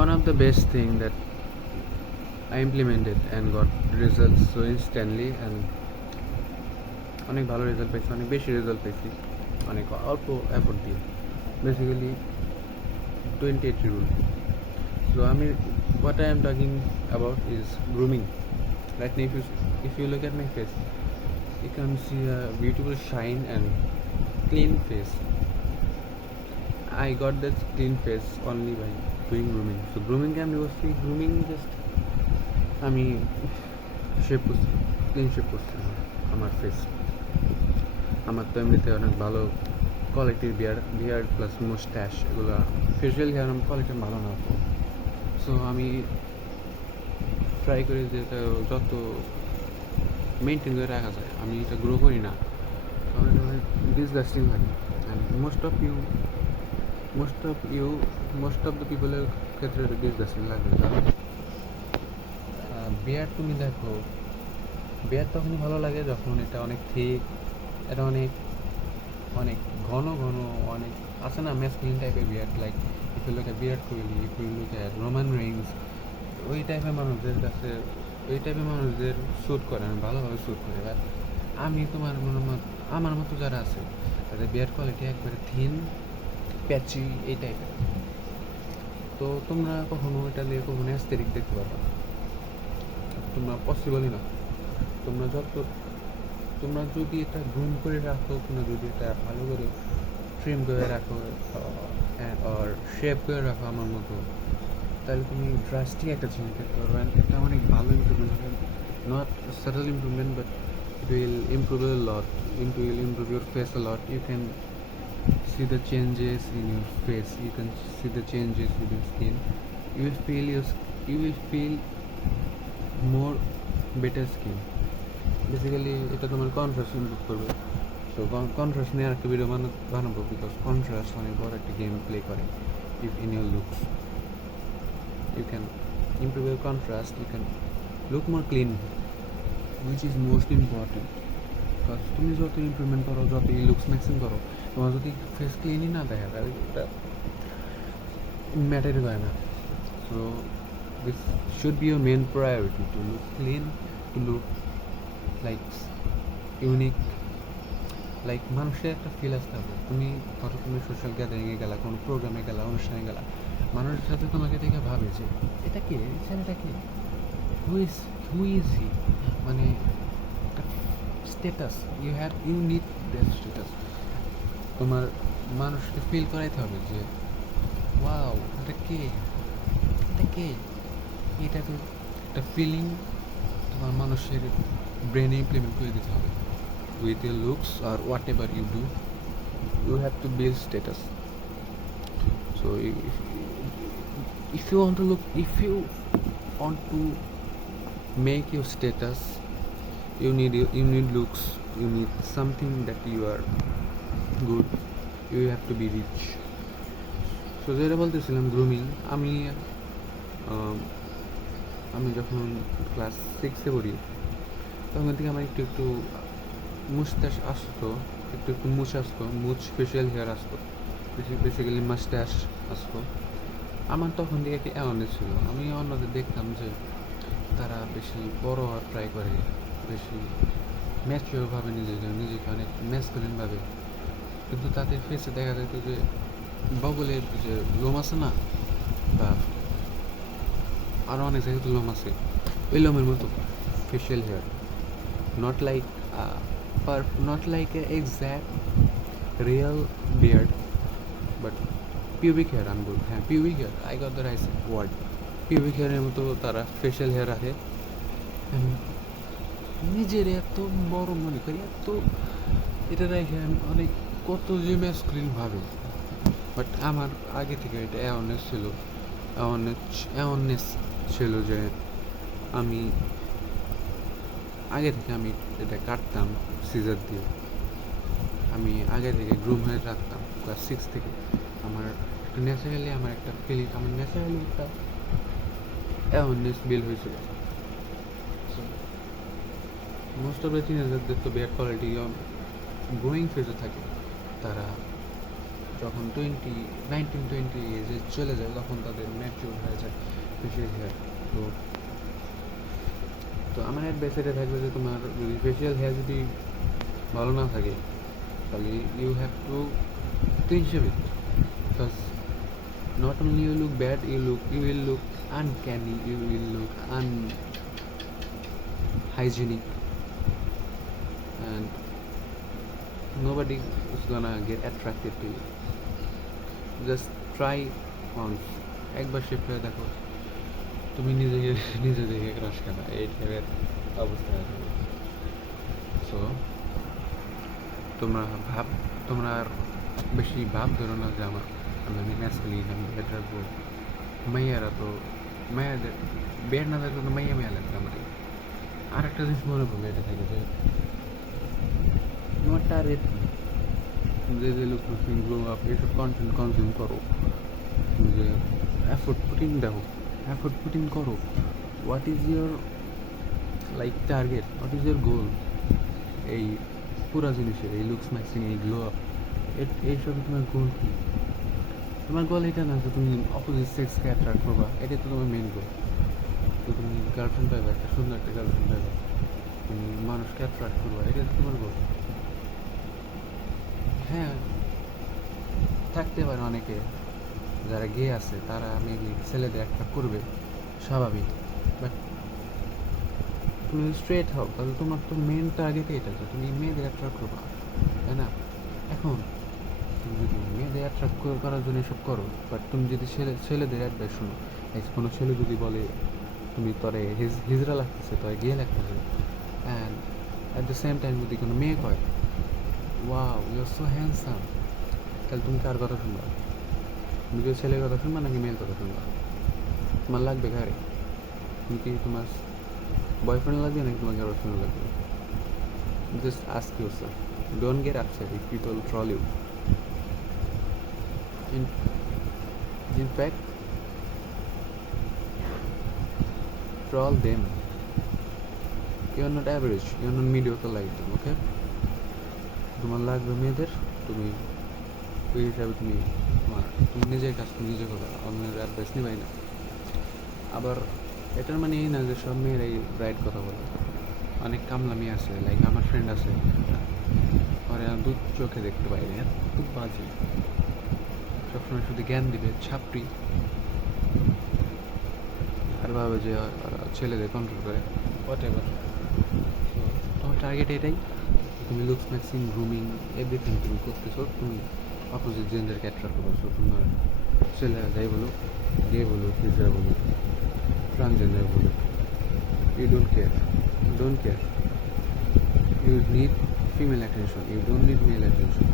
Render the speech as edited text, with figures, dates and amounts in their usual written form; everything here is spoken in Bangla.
one of the best thing that I implemented and got results so instantly and অনেক ভালো রেজাল্ট পেয়েছি, অনেক বেশি রেজাল্ট পেয়েছি অনেক অল্প এফোর্ট দিয়ে, basically 28 rule. So I mean, what I am talking about is grooming. Right now, if you look at my face, you can see a beautiful shine and clean face. I got that clean face only by doing grooming. So grooming can be also grooming just আমি শেপ করছি, ক্লিন শেপ করছি আমার ফেস। আমার তো এমনিতে অনেক ভালো কোয়ালিটির বিয়ার্ড প্লাস মুস্ট্যাশ, এগুলো ফেশিয়াল হেয়ার আমার কোয়ালিটি ভালো না, তো সো আমি ট্রাই করি যে এটা যত মেনটেন করে রাখা যায়। আমি এটা গ্রো করি না, আমার ডিসগাস্টিং লাগে। অ্যান্ড মোস্ট অফ দ্য পিপলের ক্ষেত্রে এটা ডিসগাস্টিং লাগে। কারণ বিয়ার্ড তুমি দেখো, বিয়ার্ড তখনই ভালো লাগে যখন এটা অনেক ঠিক, এটা অনেক অনেক ঘন অনেক আছে না ম্যাসকুলিন টাইপের beard, like if you look at Virat Kohli, if you look at Roman Reigns, ওই টাইপের মানুষদের কাছে ওই টাইপের মানুষদের শ্যুট করে, আমি ভালোভাবে শ্যুট করে। বাট আমি তোমার আমার মতো যারা আছে তাদের বিয়ার্ড কোয়ালিটি একবারে থিন, প্যাচি এই টাইপের, তো তোমরা কখনো এটা দিয়ে কখনো অ্যাস্থেটিক দেখতে পারবে না, তোমরা পসিবলই না। তোমরা যদি এটা গ্রুম করে রাখো, তোমরা যদি এটা ভালো করে ট্রিম করে রাখো আর শেপ করে রাখো আমার মতো, তাহলে তুমি ড্রাস্টিক একটা চেঞ্জ করতে পারবে। এটা অনেক ভালো ইম্প্রুভমেন্ট হবে, not subtle improvement, but it will improve a lot. It will improve your face a lot. You can see the changes in your face. You can see the changes in your skin. You will feel more better skin. Basically, এটা তোমার কন্ট্রাস্ট ইমপ্রুভ করবে। সো কন্ট্রাস্ট নিয়ে আরেকটা ভিডিও বানাবো, বিকজ কন্ট্রাস্ট অনেক বড় একটা গেম প্লে করে in your looks. You can improve your contrast. You can look more clean, which is most important. Because তুমি যত ইমপ্রুভমেন্ট করো, যত এই লুকস ম্যাক্সিং করো, তোমার যদি ফেস ক্লিনই না দেখা, তাহলে এটা ম্যাটারই করে না। So this should be your main priority, to look clean, to look like unique, like মানুষের একটা ফিল আসতে হবে। তুমি ধরো তুমি সোশ্যাল গ্যাদারিংয়ে গেলা, কোনো প্রোগ্রামে গেলা, অনুষ্ঠানে গেলা, মানুষের সাথে তোমাকে দেখে ভাবে যে এটা কে, ছেলেটা কে, হু ইজ হি, মানে status, you need that status. তোমার মানুষকে ফিল করাইতে হবে যে ওয়াও এটা কে, এটা তো একটা ফিলিং তোমার মানুষের ব্রেনে ইমপ্লিমেন্ট করে দিতে হবে। With your looks or whatever you do, you have to build status. So if you want to make your status, you need looks, you need something that you are good, you have to be rich. So যেটা বলতেছিলাম গ্রুমিং, আমি যখন ক্লাস 6-এ পড়ি তখন থেকে আমার একটু মুস্টাশ আসতো, একটু মুছ আসতো, ফেশিয়াল হেয়ার আসতো, বেসিক্যালি মাস্টাশ আসতো। আমার তখন থেকে একটা অ্যাওয়ারনেস ছিল। আমি অন্যদের দেখতাম যে তারা বেশি বড় হওয়ার ট্রাই করে, বেশি ম্যাচিওরভাবে নিজেকে অনেক ম্যাসকুলিনভাবে, কিন্তু তাদের ফেসে দেখা যেত যে বগলের যে লোম আছে না, বা আরও অনেক জায়গায় তো লোম আছে, ওই লোমের মতো facial hair, not like a exact real beard, but pubic hair. I'm good. হ্যাঁ, pubic hair, I got the right word. pubic hair এর মতো তারা ফেশিয়াল হেয়ার রাখে। নিজের এত বড় মনে করি, এত এটা রেখে আমি অনেক কত যে ম্যাসকুলিন ভাবে। বাট আমার আগে থেকে এটা অ্যাওয়ারনেস ছিল যে আমি আগে থেকে আমি এটা কাটতাম সিজার দিয়ে, আমি আগে থেকে গ্রুম হয়ে রাখতাম ক্লাস 6 থেকে। আমার ন্যাচারালি একটা অ্যাওয়ারনেস বিল্ড হয়েছিল। মোস্ট অফ দ্য টিনেজারদের তো বিয়ার্ড কোয়ালিটি গ্রোয়িং ফেজে থাকে, তারা যখন 19-20 এজে চলে যায় তখন তাদের ম্যাচিউর হয়ে যায় ফেসিয়াল হেয়ার। তো তো আমার অ্যাডভাইস এটা থাকবে যে তোমার যদি ফেসিয়াল হেয়ার যদি ভালো না থাকে তাহলে you have to clean shave it, because not only you look bad, you will look uncanny, you will look unhygienic, and nobody is gonna get attracted to you. Just try once, একবার শেপ করে দেখো, তুমি নিজে দেখে ক্রাশ খাবে, এই টাইপের অবস্থা আছে। সো তোমরা আর বেশি ভাব ধরো না যে আমি ম্যাসকুলিন, আমি বেড রাখবো। মাইয়ারা তো মাইয়াদের বেড না থাকলে তো মাইয়া লাগবে আমার। আর একটা জিনিস মনে পড়লো এটা থেকে যে তোমার টার্গেট যে লুক গ্লো আপ এইসব কন্টেন্ট কনজিউম করো, যে এফোর্ট পুটিং করো। What is your like target, what is your গোল এই পুরো জিনিসের, এই লুকস ম্যাক্সিং, এই গ্লো আপ, এইসব তোমার গোল কী? তোমার গোল এটা না যে তুমি অপোজিট সেক্সকে অ্যাট্রাক্ট করবা, এটাই তো তোমার মেন গোল। তো তুমি গার্লফ্রেন্ড পাইবা, একটা সুন্দর একটা গার্লফ্রেন্ড পাইবা, তুমি মানুষকে অ্যাট্রাক্ট করবা, এটাই তো তোমার গোল। হ্যাঁ, থাকতে পারে অনেকে যারা গে আছে তারা মেবি ছেলেদের অ্যাট্রাক্ট করবে, স্বাভাবিক। বাট তুমি স্ট্রেট হও তাহলে তোমার তো মেন টার্গেট এটা যে তুমি মেয়েদের অ্যাট্রাক্ট করবা, তাই না? এখন তুমি যদি মেয়েদের অ্যাট্রাক্ট করার জন্য এসব করো, বাট তুমি যদি ছেলেদের অ্যাডভাইস শোনো, কোনো ছেলে যদি বলে তুমি তরে হিজড়া লাগতেছে, তরে গিয়ে লাগতেছে, and at the same time যদি কোনো মেয়ে কয় wow you are so handsome, তাহলে তুমি কার কথা শুনবা? তুমি কি ছেলের কথা শুনবা নাকি মেয়ের কথা শুনবা? তোমার লাগবে কারে? তুমি কি তোমার বয়ফ্রেন্ড লাগবে নাকি তোমার গার্লফ্রেন্ড লাগবে? Just ask yourself, don't get upset if people troll you. In fact, troll them. You are not average, you are not mediocre like them, okay? তোমার লাগবে মেয়েদের, তুমি ওই হিসাবে তুমি নিজের কাজ তুমি নিজে করো, অন্যের অ্যাডভাইস নিবাই না। আবার এটার মানে এই না যে সব মেয়েরাই রাইট কথা বলে। অনেক কামলা মেয়ে আছে, লাইক আমার ফ্রেন্ড আছে, ওরা দু চোখে দেখতে পাই না, খুব বাজে, সবসময় শুধু জ্ঞান দিবে, ছাপড়ি, আর ভাবে যে ছেলেদের কন্ট্রোল করে, হোয়াট এভার। তো তোমার টার্গেট এটাই, তুমি লুকস ম্যাক্সিং, গ্রুমিং, এভরিথিং তুমি করতেছো, তুমি অপোজিট জেন্ডারকে অ্যাট্রাক্ট করছো। তোমার ছেলে যাই বলো, গে বলো, ফিজার বলো, ট্রান্সজেন্ডার বলো, you don't care, you need female attention, you don't need male attention.